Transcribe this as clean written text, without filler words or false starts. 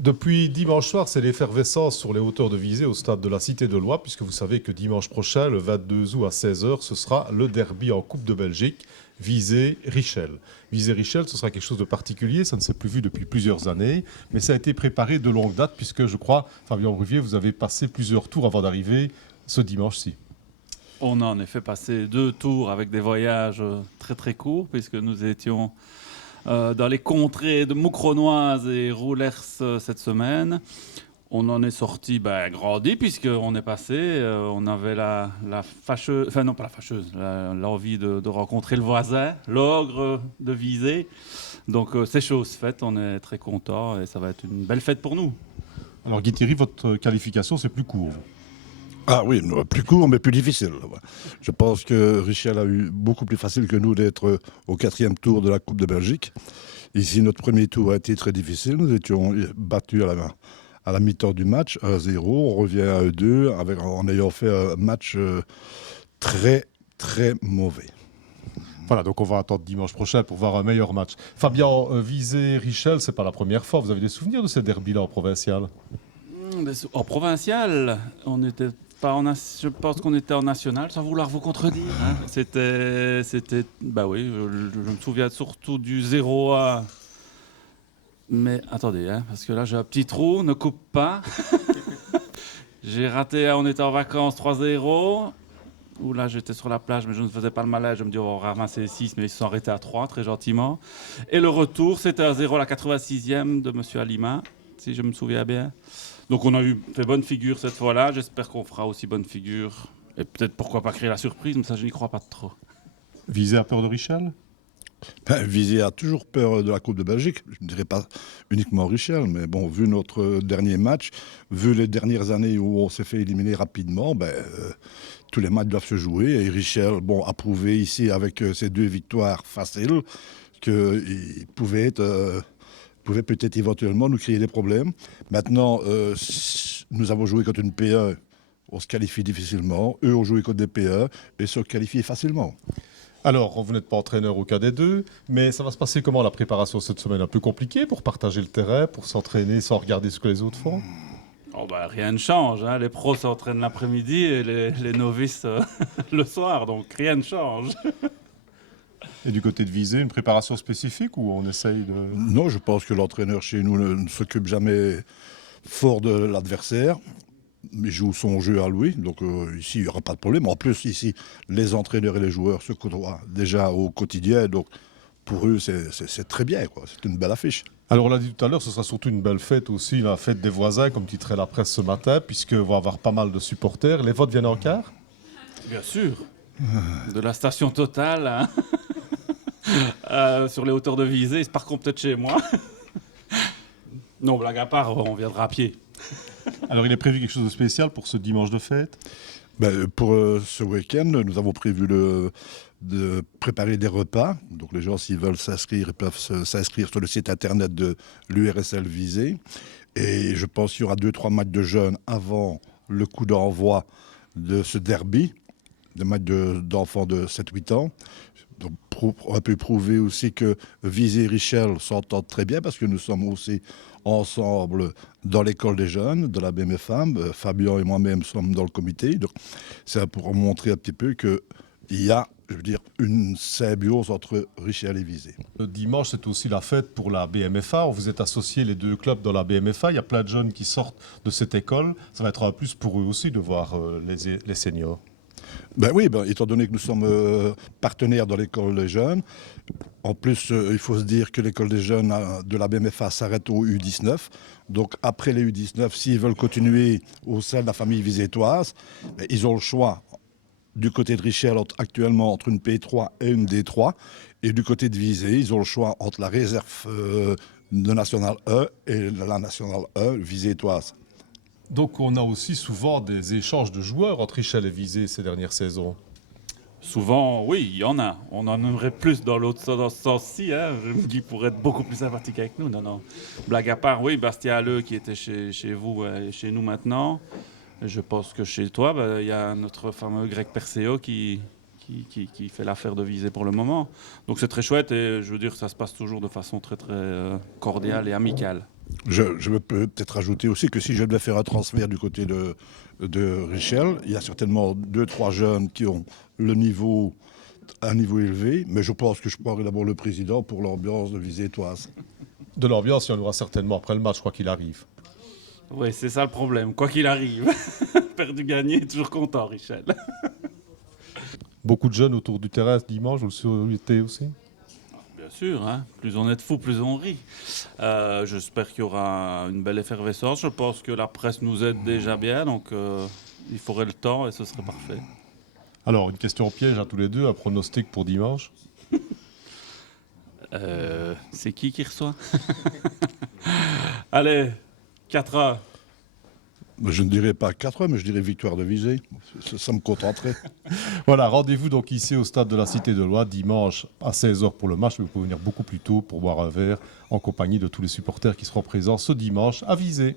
Depuis dimanche soir, c'est l'effervescence sur les hauteurs de Visé au stade de la Cité de Loire, puisque vous savez que dimanche prochain, le 22 août à 16 heures, ce sera le derby en Coupe de Belgique, Visé-Richel. Visé-Richel, ce sera quelque chose de particulier, ça ne s'est plus vu depuis plusieurs années, mais ça a été préparé de longue date, puisque je crois, Fabien Bruvier, vous avez passé plusieurs tours avant d'arriver ce dimanche-ci. On a en effet passé 2 tours avec des voyages très très courts, puisque nous étions dans les contrées de Moucronoise et Roulers cette semaine. On en est sorti grandi, puisqu'on est passé, on avait la fâcheuse, enfin non pas la fâcheuse, l'envie de rencontrer le voisin, l'ogre de Visé. Donc c'est chose faite, on est très content et ça va être une belle fête pour nous. Alors Guy Thierry, votre qualification, c'est plus court. Ah oui, plus court mais plus difficile. Je pense que Richel a eu beaucoup plus facile que nous d'être au 4e tour de la Coupe de Belgique. Ici, notre premier tour a été très difficile. Nous étions battus à la mi-temps du match, 1-0. On revient à 2 en ayant fait un match très, très mauvais. Voilà, donc on va attendre dimanche prochain pour voir un meilleur match. Fabien, Visé-Richel, c'est pas la première fois. Vous avez des souvenirs de ces derbys-là en provincial? En provincial, on n'était pas je pense qu'on était en national, sans vouloir vous contredire. Hein. Bah oui, je me souviens surtout du 0 à. Mais attendez, hein, parce que là j'ai un petit trou, ne coupe pas. J'ai raté, on était en vacances 3-0. Où là j'étais sur la plage, mais je ne faisais pas le malin. Je me dis, on va ramasser 6, mais ils se sont arrêtés à 3, très gentiment. Et le retour, c'était à 0 à la 86e de Monsieur Alima, si je me souviens bien. Donc on a fait bonne figure cette fois-là. J'espère qu'on fera aussi bonne figure. Et peut-être pourquoi pas créer la surprise, mais ça je n'y crois pas trop. Visé a peur de Richel? Visé a toujours peur de la Coupe de Belgique. Je ne dirais pas uniquement Richel, mais bon, vu notre dernier match, vu les dernières années où on s'est fait éliminer rapidement, tous les matchs doivent se jouer. Et Richel, a prouvé ici avec ses 2 victoires faciles qu'il pouvait peut-être éventuellement nous créer des problèmes. Maintenant, nous avons joué contre une PE, on se qualifie difficilement. Eux ont joué contre des PE et se qualifient facilement. Alors, vous n'êtes pas entraîneur au cas des deux, mais ça va se passer comment la préparation cette semaine? Un peu compliqué pour partager le terrain, pour s'entraîner sans regarder ce que les autres font? Rien ne change. Hein. Les pros s'entraînent l'après-midi et les novices le soir, donc rien ne change. Et du côté de Visé, une préparation spécifique ou on essaye de... Non, je pense que l'entraîneur chez nous ne s'occupe jamais fort de l'adversaire. Il joue son jeu à lui, donc ici il n'y aura pas de problème. En plus, ici, les entraîneurs et les joueurs se côtoient déjà au quotidien, donc pour eux, c'est très bien, quoi. C'est une belle affiche. Alors on l'a dit tout à l'heure, ce sera surtout une belle fête aussi, la fête des voisins, comme titrait la presse ce matin, puisqu'on va avoir pas mal de supporters. Les votes viennent en quart? Bien sûr. De la station Total sur les hauteurs de Visé, par contre peut-être chez moi. Non, blague à part, on viendra à pied. Alors il est prévu quelque chose de spécial pour ce dimanche de fête? Pour ce week-end, nous avons prévu de préparer des repas. Donc les gens, s'ils veulent s'inscrire, ils peuvent s'inscrire sur le site internet de l'URSL Visé. Et je pense qu'il y aura 2-3 matchs de jeunes avant le coup d'envoi de ce derby, des matchs d'enfants de 7-8 ans. Donc, on peut prouver aussi que Visé et Richel s'entendent très bien parce que nous sommes aussi ensemble dans l'école des jeunes, de la BMFA. Fabien et moi-même sommes dans le comité. Donc, c'est pour montrer un petit peu qu'il y a, une symbiose entre Richel et Visé. Le dimanche, c'est aussi la fête pour la BMFA. Vous êtes associés les deux clubs dans la BMFA. Il y a plein de jeunes qui sortent de cette école. Ça va être un plus pour eux aussi de voir les seniors. Oui, étant donné que nous sommes partenaires dans l'école des jeunes, en plus, il faut se dire que l'école des jeunes de la BMFA s'arrête au U19. Donc après les U19, s'ils veulent continuer au sein de la famille visétoise, ils ont le choix du côté de Richel actuellement entre une P3 et une D3. Et du côté de Visé, ils ont le choix entre la réserve de National E et la National E visétoise. Donc on a aussi souvent des échanges de joueurs entre Richel et Visé ces dernières saisons. Souvent, oui, il y en a. On en aimerait plus dans dans ce sens-ci. Hein. Je me dis pour être beaucoup plus sympathique avec nous. Non. Blague à part, oui, Bastien Halleux qui était chez vous et chez nous maintenant. Je pense que chez toi, il y a notre fameux Greg Perséo qui fait l'affaire de Visé pour le moment. Donc c'est très chouette et je veux dire, ça se passe toujours de façon très très cordiale et amicale. Je peux peut-être rajouter aussi que si je devais faire un transfert du côté de Richel, il y a certainement 2-3 jeunes qui ont un niveau élevé, mais je pense que je prendrai d'abord le président pour l'ambiance de Visé-Étoise. De l'ambiance, il y en aura certainement après le match, je crois qu'il arrive. Oui, c'est ça le problème, quoi qu'il arrive. Perdu, gagné, toujours content, Richel. Beaucoup de jeunes autour du terrain dimanche, vous le souhaitez aussi? Bien sûr, hein. Plus on est de fous, plus on rit. J'espère qu'il y aura une belle effervescence. Je pense que la presse nous aide déjà bien, donc il faudrait le temps et ce serait parfait. Alors, une question piège à tous les deux, un pronostic pour dimanche? C'est qui reçoit? Allez, 4-1. Je ne dirais pas 4 mais je dirais victoire de Visé. Ça me contenterait. Voilà, rendez-vous donc ici au stade de la Cité de Loire, dimanche à 16h pour le match. Vous pouvez venir beaucoup plus tôt pour boire un verre en compagnie de tous les supporters qui seront présents ce dimanche à Visé.